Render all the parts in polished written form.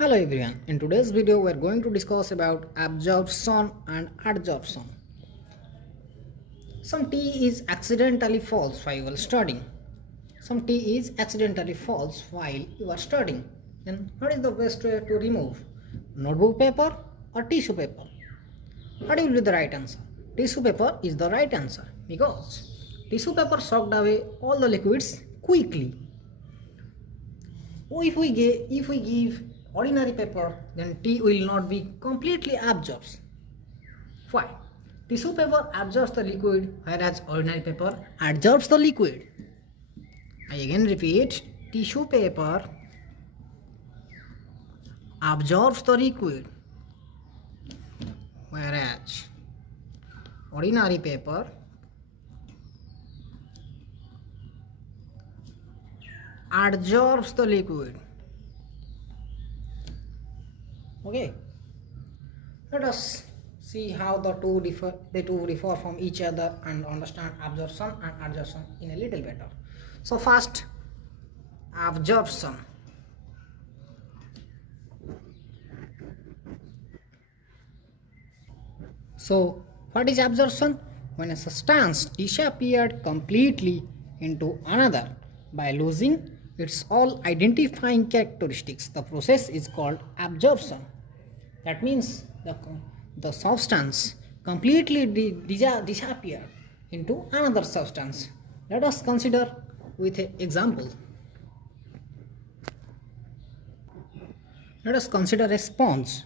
Hello everyone, in today's video we are going to discuss about absorption and adsorption. Some tea is accidentally false while you are studying. Some tea is accidentally false while you are studying. Then what is the best way to remove? Notebook paper or tissue paper? What will be the right answer? Tissue paper is the right answer because tissue paper soaked away all the liquids quickly. If we give ordinary paper, then tea will not be completely absorbed. Why? Tissue paper absorbs the liquid, whereas ordinary paper adsorbs the liquid. I again repeat, tissue paper absorbs the liquid, whereas ordinary paper adsorbs the liquid. Okay, let us see how the two differ from each other and understand absorption and adsorption in a little better. So first, absorption. So what is absorption? When a substance disappeared completely into another by losing its all identifying characteristics, the process is called absorption. That means the substance completely disappeared into another substance. Let us consider with an example. Let us consider a sponge.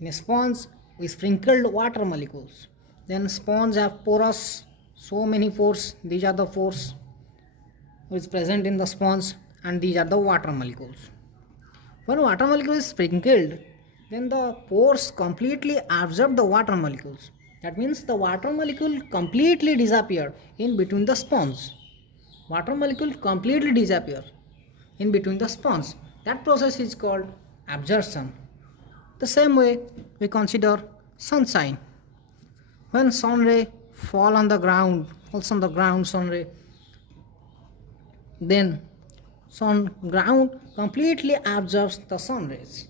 In a sponge, we sprinkled water molecules. Then sponge have porous, so many pores. These are the pores which is present in the sponge, and these are the water molecules. When water molecule is sprinkled, then the pores completely absorb the water molecules. That means the water molecule completely disappear in between the sponge. Water molecule completely disappear in between the sponge. That process is called absorption. The same way we consider sunshine. When sun ray falls on the ground, sun ray, then ground completely absorbs the sun rays.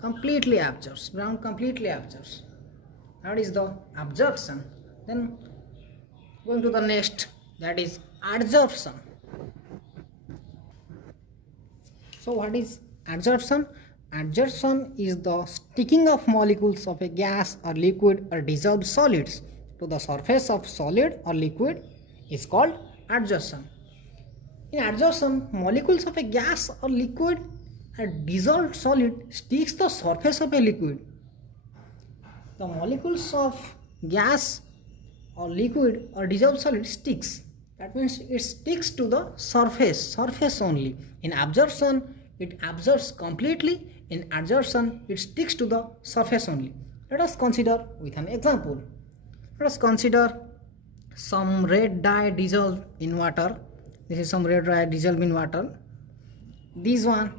Ground completely absorbs. That is the absorption. Then going to the next, that is adsorption. So what is adsorption? Adsorption is the sticking of molecules of a gas or liquid or dissolved solids to the surface of solid or liquid is called adsorption. In adsorption, molecules of a gas or liquid or dissolved solid sticks the surface of a liquid. The molecules of gas or liquid or dissolved solid sticks. That means it sticks to the surface only. In absorption, it absorbs completely. In adsorption, it sticks to the surface only. Let us consider with an example. Let us consider some red dye dissolved in water. This is some red dye dissolved in water. This one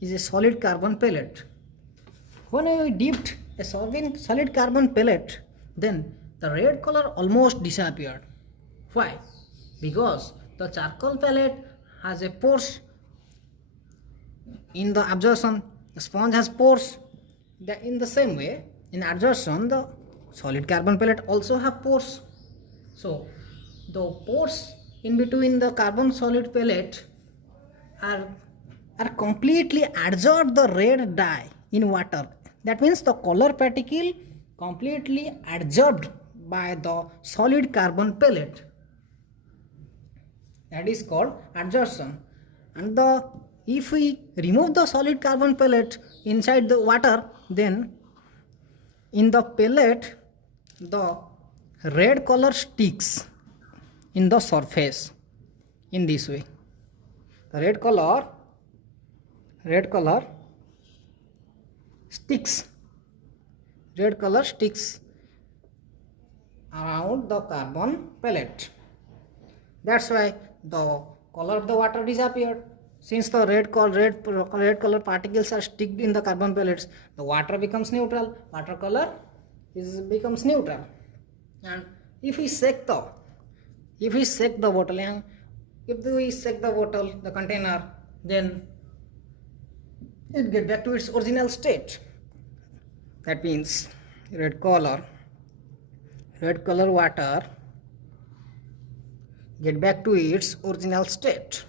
is a solid carbon pellet. When I dipped a solid carbon pellet, then the red color almost disappeared. Why? Because the charcoal pellet has a pores. In the absorption, the sponge has pores. In the same way, in adsorption, the solid carbon pellet also have pores. So the pores in between the carbon solid pellet are completely adsorb the red dye in water. That means the color particle completely adsorbed by the solid carbon pellet. That is called adsorption. And if we remove the solid carbon pellet inside the water, then in the pellet the red color sticks in the surface in this way. The red color sticks around the carbon pellet. That's why the color of the water disappeared. Since the red color particles are sticked in the carbon pellets, the water becomes neutral. Water color becomes neutral. And if we shake the bottle, the container, then it get back to its original state. That means red color water get back to its original state.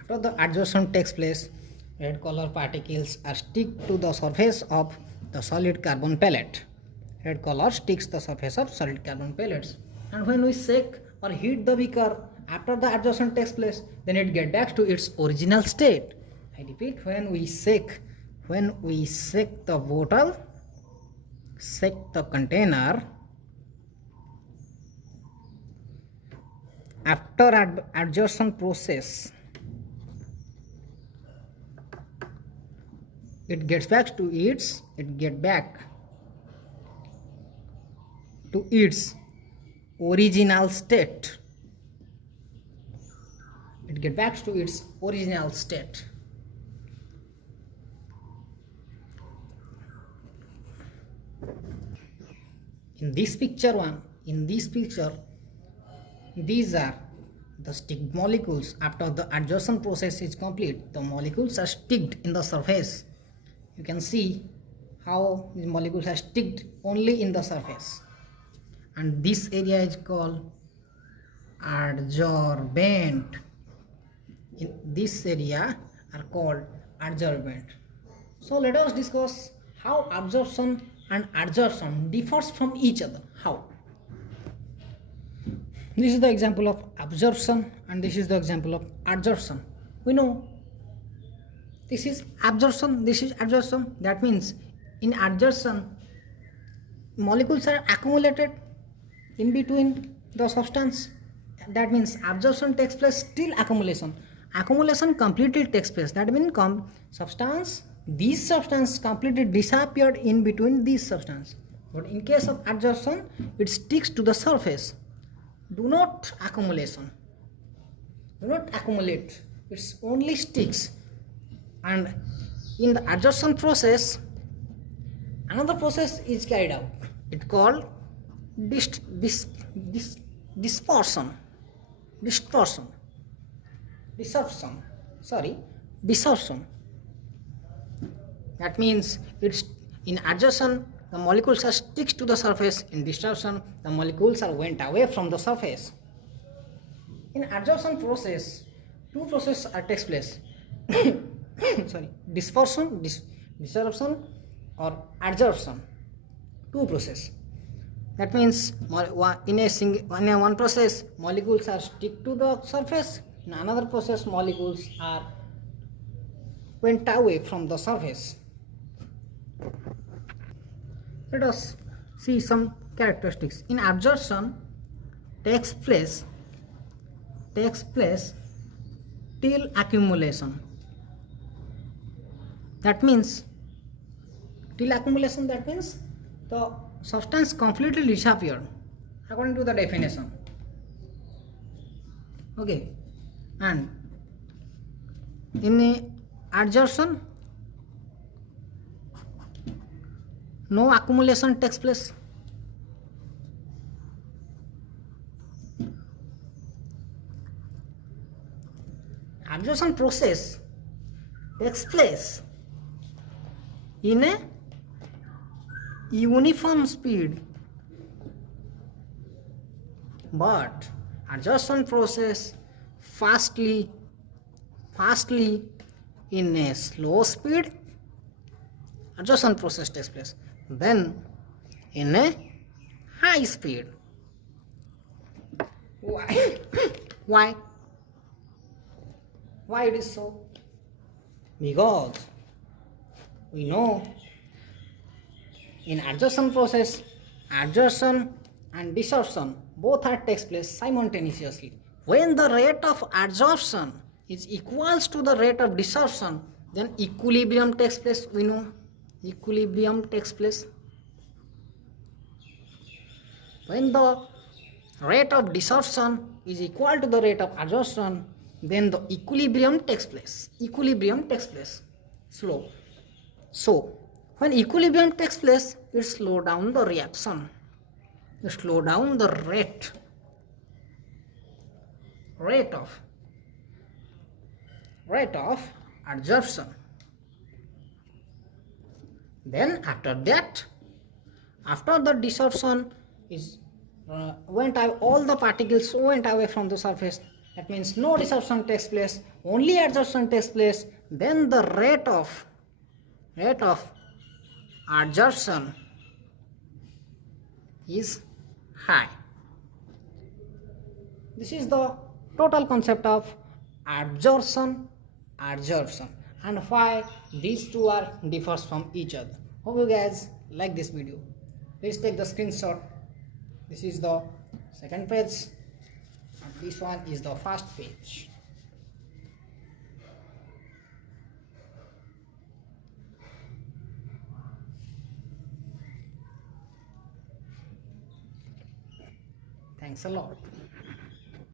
After the adsorption takes place, red color particles are stick to the surface of the solid carbon pellet. Red color sticks the surface of solid carbon pellets, and when we shake or heat the beaker after the adsorption takes place, then it get back to its original state. I repeat, when we shake the bottle, shake the container, after adsorption process, it get back to its original state. It get back to its original state. In this picture, these are the stick molecules. After the adsorption process is complete, the molecules are sticked in the surface. You can see how these molecules are sticked only in the surface, and this area is called adsorbent. In this area are called adsorbent. So let us discuss how absorption and adsorption differs from each other. How? This is the example of absorption and this is the example of adsorption. We know this is absorption, this is adsorption. That means in adsorption, molecules are accumulated in between the substance. That means absorption takes place till accumulation. Accumulation completely takes place. That means this substance completely disappeared in between this substance. But in case of adsorption, it sticks to the surface. Do not accumulate. It only sticks. And in the adsorption process, another process is carried out. It's called desorption. That means it's in adsorption the molecules are sticks to the surface. In desorption the molecules are went away from the surface. In adsorption process, two processes takes place. Desorption or adsorption. Two processes. That means in one process molecules are stick to the surface. In another process molecules are went away from the surface. Let us see some characteristics. In absorption takes place till accumulation. That means the substance completely disappeared according to the definition. Okay, and in adsorption no accumulation takes place. Absorption process takes place in a uniform speed, but adsorption process fastly in a slow speed. Adsorption process takes place then in a high speed. Why it is so? Because we know in adsorption process, adsorption and desorption both are takes place simultaneously. When the rate of adsorption is equals to the rate of desorption, then equilibrium takes place. We know equilibrium takes place. When the rate of desorption is equal to the rate of adsorption, then the equilibrium takes place. Slow. So when equilibrium takes place, it slow down the reaction. You slow down the rate rate of adsorption. Then after that, after the desorption is all the particles went away from the surface, that means no desorption takes place, only adsorption takes place, then the rate of adsorption is high. This is the total concept of adsorption, and why these two are differs from each other. Hope you guys like this video. Please take the screenshot. This is the second page and this one is the first page. Thanks a lot.